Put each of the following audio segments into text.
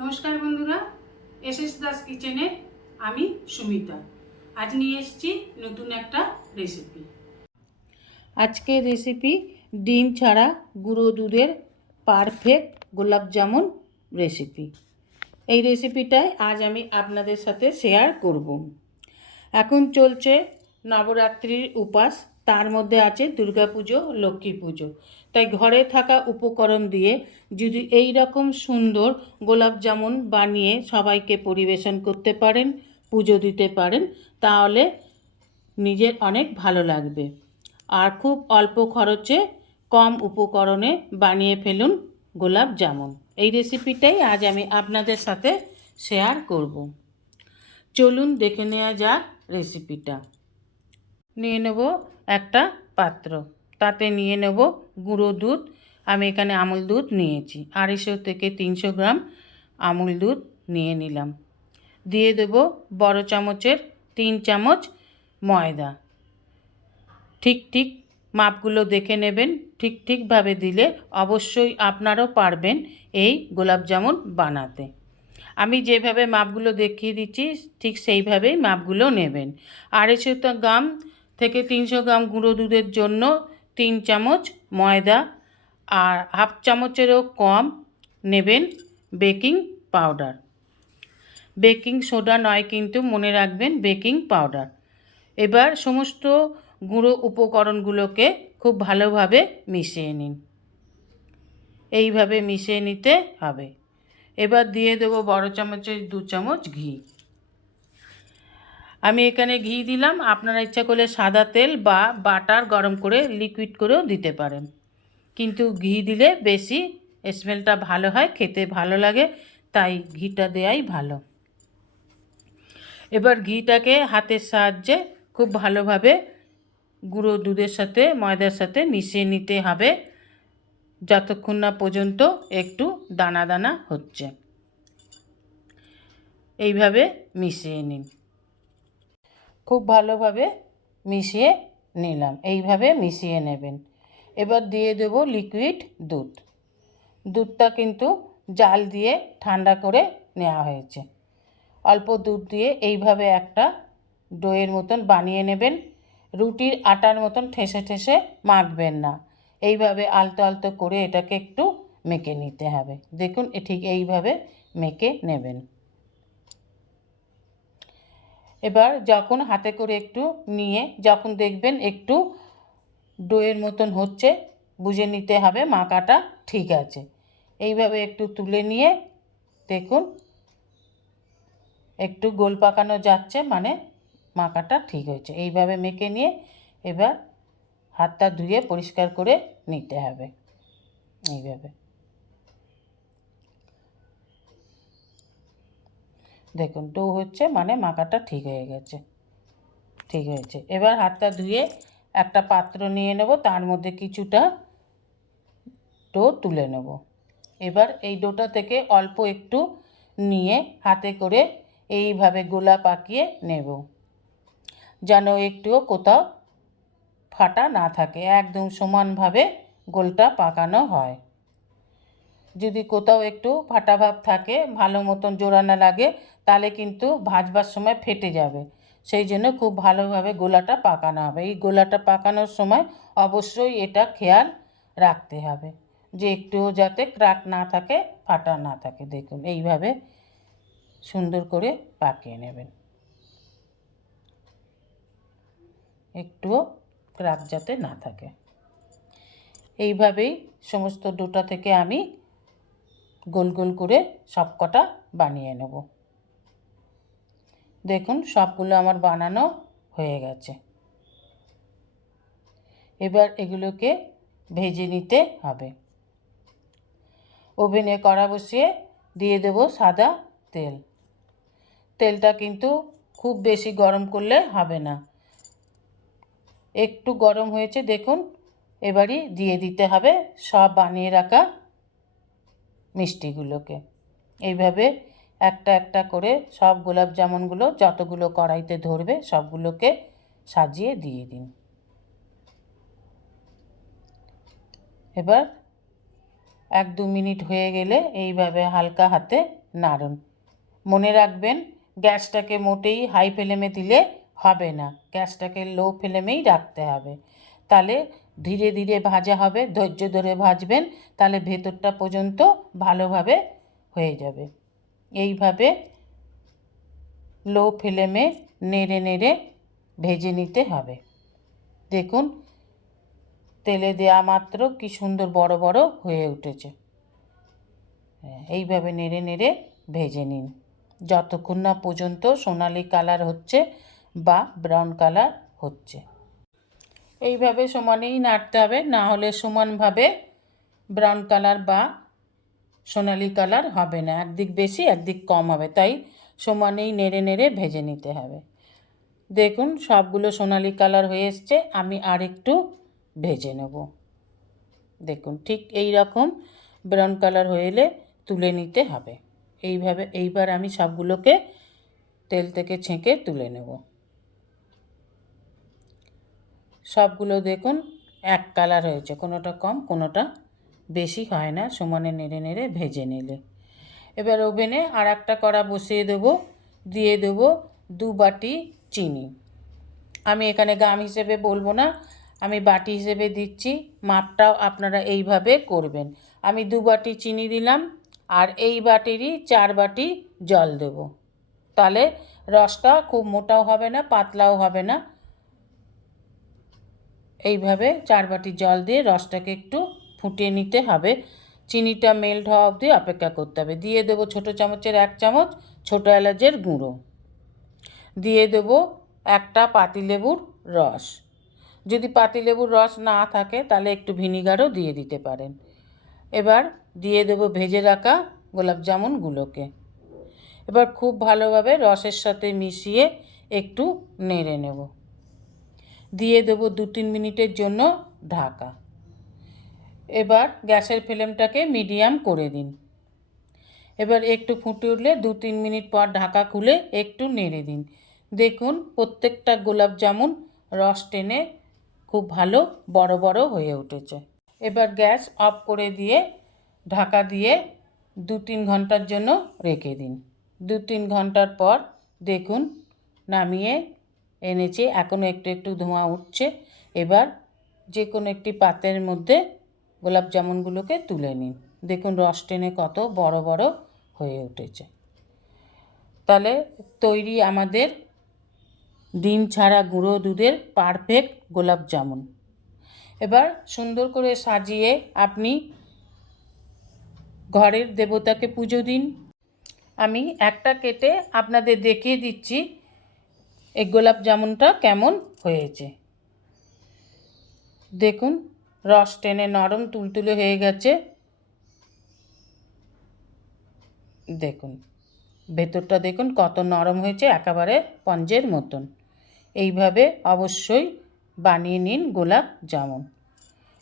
নমস্কার বন্ধুরা S S Das কিচেনে আমি সুমিতা। আজ নিয়ে এসেছি নতুন একটা রেসিপি আজকের রেসিপি ডিম ছাড়া গুঁড়ো দুধের পারফেক্ট গোলাপ জামুন রেসিপি এই রেসিপিটাই আজ আমি আপনাদের সাথে শেয়ার করব। এখন চলছে নবরাত্রির উপাস, তার মধ্যে আছে দুর্গাপুজো, লক্ষ্মী পুজো। তাই ঘরে থাকা উপকরণ দিয়ে যদি এই রকম সুন্দর গোলাপ জামুন বানিয়ে সবাইকে পরিবেশন করতে পারেন, পুজো দিতে পারেন, তাহলে নিজের অনেক ভালো লাগবে। আর খুব অল্প খরচে কম উপকরণে বানিয়ে ফেলুন গোলাপ জামুন। এই রেসিপিটাই আজ আমি আপনাদের সাথে শেয়ার করব। চলুন দেখে নেওয়া যাক রেসিপিটা নিয়ে নেব একটা পাত্র। তাতে নিয়ে নেব গুঁড়ো দুধ। আমি এখানে আমুল দুধ নিয়েছি। আড়াইশো থেকে তিনশো গ্রাম আমুল দুধ নিয়ে নিলাম। দিয়ে দেব বড় চামচের তিন চামচ ময়দা। ঠিক ঠিক মাপগুলো দেখে নেবেন। ঠিক, ঠিকভাবে দিলে অবশ্যই আপনারাও পারবেন এই গোলাপ জামুন বানাতে। আমি যেভাবে মাপগুলো দেখিয়ে দিচ্ছি, ঠিক সেইভাবেই মাপগুলো নেবেন। আড়াইশো গ্রাম থেকে তিনশো গ্রাম গুঁড়ো দুধের জন্য তিন চামচ ময়দা আর হাফ চামচেরও কম নেবেন বেকিং পাউডার। বেকিং সোডা নয় কিন্তু মনে রাখবেন বেকিং পাউডার। এবার সমস্ত গুঁড়ো উপকরণগুলোকে খুব ভালোভাবে মিশিয়ে নিন। এইভাবে মিশিয়ে নিতে হবে। এবার দিয়ে দেবো বড় চামচের দু চামচ ঘি। আমি এখানে ঘি দিলাম। আপনারা ইচ্ছা করলে সাদা তেল বা বাটার গরম করে লিকুইড করেও দিতে পারেন। কিন্তু ঘি দিলে বেশি স্মেলটা ভালো হয়, খেতে ভালো লাগে, তাই ঘিটা দেওয়াই ভালো। এবার ঘিটাকে হাতের সাহায্যে খুব ভালোভাবে গুঁড়ো দুধের সাথে, ময়দার সাথে মিশিয়ে নিতে হবে। যতক্ষণ না পর্যন্ত একটু দানা দানা হচ্ছে। এইভাবে মিশিয়ে নিন। খুব ভালোভাবে মিশিয়ে নিলাম। এইভাবে মিশিয়ে নেবেন। এবার দিয়ে দেব লিকুইড দুধ। দুধটা কিন্তু জাল দিয়ে ঠান্ডা করে নেওয়া হয়েছে। অল্প দুধ দিয়ে এইভাবে একটা ডোয়ের মতন বানিয়ে নেবেন। রুটির আটার মতন ঠেসে ঠেসে মাখবেন না। এইভাবে আলতো আলতো করে এটাকে একটু মেখে নিতে হবে। দেখুন ঠিক এইভাবে মেখে নেবেন। এবার যখন হাতে করে একটু নিয়ে যখন দেখবেন একটু ডোয়ের মতন হচ্ছে, বুঝে নিতে হবে মাখাটা ঠিক আছে। এইভাবে একটু তুলে নিয়ে দেখুন, একটু গোল পাকানো যাচ্ছে মানে মাখাটা ঠিক হয়েছে। এইভাবে মেখে নিয়ে এবার হাতটা ধুয়ে পরিষ্কার করে নিতে হবে। এইভাবে। দেখুন ডো হচ্ছে মানে মাখাটা ঠিক হয়ে গেছে। ঠিক হয়েছে। এবার হাতটা ধুয়ে একটা পাত্র নিয়ে নেব, তার মধ্যে কিছুটা ডো তুলে নেব। এবার এই ডোটা থেকে অল্প একটু নিয়ে হাতে করে এইভাবে গোলা পাকিয়ে নেব, যেন একটুও কোথাও ফাটা না থাকে, একদম সমানভাবে গোলটা পাকানো হয়। যদি কোথাও একটু ফাটা ভাব থাকে, ভালো মতন জোড়া না লাগে, তাহলে কিন্তু ভাজবার সময় ফেটে যাবে। সেই জন্য খুব ভালোভাবে গোলাটা পাকানো হবে। এই গোলাটা পাকানোর সময় অবশ্যই এটা খেয়াল রাখতে হবে যে একটুও যাতে ক্রাক না থাকে, ফাটা না থাকে। দেখুন, এইভাবে সুন্দর করে পাকিয়ে নেবেন। একটুও ক্রাক যাতে না থাকে। এইভাবেই সমস্ত ডোটা থেকে আমি গোল গোল করে সব কটা বানিয়ে নেব। দেখুন, সবগুলো আমার বানানো হয়ে গেছে। এবার এগুলোকে ভেজে নিতে হবে। ওভেনে কড়া বসিয়ে দিয়ে দেব সাদা তেল। তেলটা কিন্তু খুব বেশি গরম করলে হবে না। একটু গরম হয়েছে, দেখুন, এবারই দিয়ে দিতে হবে সব বানিয়ে রাখা মিষ্টিগুলোকে। এইভাবে একটা একটা করে সব গোলাপ জামুনগুলো যতগুলো কড়াইতে ধরবে সবগুলোকে সাজিয়ে দিয়ে দিন। এবার এক দু মিনিট হয়ে গেলে এইভাবে হালকা হাতে নাড়ুন। মনে রাখবেন, গ্যাসটাকে মোটেই হাই ফ্লেমে দিলে হবে না। গ্যাসটাকে লো ফ্লেমেই রাখতে হবে। তাহলে ধীরে ধীরে ভাজা হবে ধৈর্য ধরে ভাজবেন তাহলে ভেতরটা পর্যন্ত ভালোভাবে হয়ে যাবে। এইভাবে লো ফ্লেমে নেড়ে নেড়ে ভেজে নিতে হবে। দেখুন তেলে দেওয়া মাত্র কি সুন্দর বড় বড় হয়ে উঠেছে। হ্যাঁ, এইভাবে নেড়ে নেড়ে ভেজে নিন। যতক্ষণ না পর্যন্ত সোনালি কালার হচ্ছে বা ব্রাউন কালার হচ্ছে। এইভাবে সমানেই নাড়তে হবে, না হলে সমানভাবে ব্রাউন কালার বা সোনালি কালার হবে না। একদিক বেশি, একদিক কম হবে। তাই সমানেই নেড়ে নেড়ে ভেজে নিতে হবে। দেখুন, সবগুলো সোনালি কালার হয়ে এসছে। আমি আর একটু ভেজে নেব। দেখুন, ঠিক এই রকম ব্রাউন কালার হয়ে এলে তুলে নিতে হবে। এইভাবে, এইবার আমি সবগুলোকে তেল থেকে ছেঁকে তুলে নেব। সবগুলো দেখুন, এক কালার হয়েছে। কোনোটা কম, কোনোটা বেশি হয় না। সমানে নেড়ে নেড়ে ভেজে নিলে। এবার ওভেনে আর একটা কড়া বসিয়ে দেবো, দিয়ে দেবো দু বাটি চিনি। আমি এখানে গাম হিসেবে বলব না, আমি বাটি হিসেবে দিচ্ছি। মাপটাও আপনারা এইভাবে করবেন। আমি দু বাটি চিনি দিলাম, আর এই বাটিরই চার বাটি জল দেব। তাহলে রসটা খুব মোটাও হবে না, পাতলাও হবে না। এইভাবে চার বাটি জল দিয়ে রসটাকে একটু ফুটিয়ে নিতে হবে। চিনিটা মেল্ট হওয়া অবধি অপেক্ষা করতে হবে। দিয়ে দেবো ছোটো চামচের এক চামচ ছোটো এলাচের গুঁড়ো। দিয়ে দেবো একটা পাতিলেবুর রস। যদি পাতিলেবুর রস না থাকে তাহলে একটু ভিনিগারও দিয়ে দিতে পারেন। এবার দিয়ে দেবো ভেজে রাখা গোলাপ জামুনগুলোকে। এবার খুব ভালোভাবে রসের সাথে মিশিয়ে একটু নেড়ে নেব। দিয়ে দেবো দু তিন মিনিটের জন্য ঢাকা। এবার গ্যাসের ফ্লেমটাকে মিডিয়াম করে দিন। এবার একটু ফুটে উঠলে দু তিন মিনিট পর ঢাকা খুলে একটু নেড়ে দিন। দেখুন, প্রত্যেকটা গোলাপ জামুন রস টেনে খুব ভালো বড় বড় হয়ে উঠেছে। এবার গ্যাস অফ করে দিয়ে ঢাকা দিয়ে দু তিন ঘণ্টার জন্য রেখে দিন। দু তিন ঘণ্টার পর দেখুন, নামিয়ে এনেছি এখনও একটু একটু ধোঁয়া উঠছে। এবার যে কোনো একটি পাতের মধ্যে গোলাপ জামুনগুলোকে তুলে নিন। দেখুন রস টেনে কত বড় বড় হয়ে উঠেছে। তাহলে তৈরি আমাদের ডিম ছাড়া গুঁড়ো দুধের পারফেক্ট গোলাপ জামুন। এবার সুন্দর করে সাজিয়ে আপনি ঘরের দেবতাকে পুজো দিন। আমি একটা কেটে আপনাদের দেখিয়ে দিচ্ছি এই গোলাপ জামুনটা কেমন হয়েছে? দেখুন, রস টেনে নরম তুলতুলে হয়ে গেছে। দেখুন, ভেতরটা দেখুন কত নরম হয়েছে, একেবারে পঞ্জের মতন। এইভাবে অবশ্যই বানিয়ে নিন গোলাপ জামুন।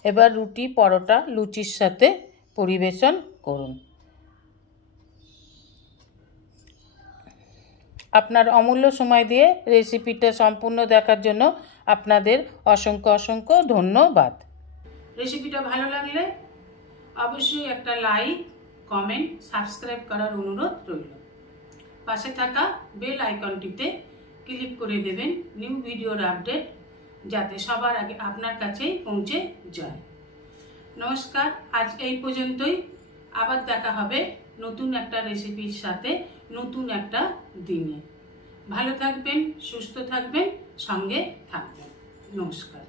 এবার রুটি, পরোটা, লুচির সাথে পরিবেশন করুন। আপনার অমূল্য সময় দিয়ে রেসিপিটা সম্পূর্ণ দেখার জন্য আপনাদের অসংখ্য অসংখ্য ধন্যবাদ। রেসিপিটা ভালো লাগলে অবশ্যই একটা লাইক, কমেন্ট, সাবস্ক্রাইব করার অনুরোধ রইল। পাশে থাকা বেল আইকনটিতে ক্লিক করে দেবেন নিউ ভিডিওর আপডেট যাতে সবার আগে আপনার কাছেই পৌঁছে যায়। নমস্কার, আজ এই পর্যন্তই। আবার দেখা হবে নতুন একটা রেসিপির সাথে। নতুন একটা দিনে। ভালো থাকবেন সুস্থ থাকবেন সঙ্গে থাকবেন। নমস্কার।